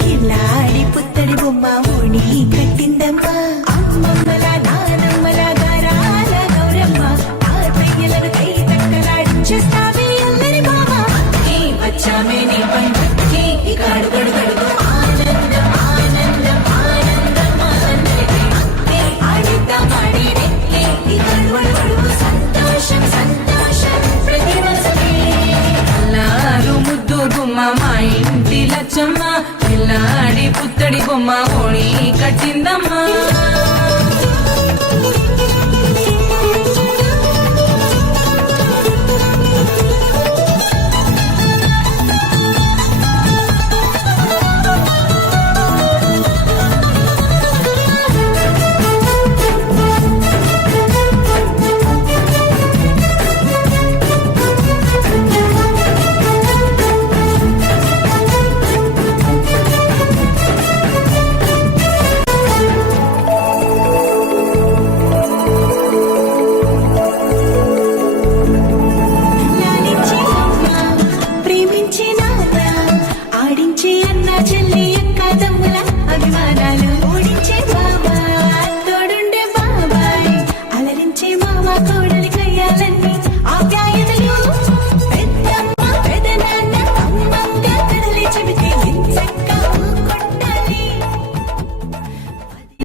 కిలాడి పుత్తడి బొమ్మ ఓణి కట్టిందమ్మా అమ్మమ్మల నానమ్మల గారాల గౌరమ్మ తాతయ్యలను కై తక్కలాడించేస్తావే అల్లరి మామ వచ్చామే నీ పండుగకి ఇక అడుగడు గడుగు ఆనందం ఆనందం ఆనందం ఆనందం ఆడిద్దామాడి ఇక అడుగడు గడుగు సంతోషం సంతోషం ప్రతి మనసుకి అల్లారు ముద్దు గుమ్మ మా ఇంటి లచ్చమ్మ పిల్లాడి పుత్తడి బొమ్మ ఓణి కట్టిందమ్మా.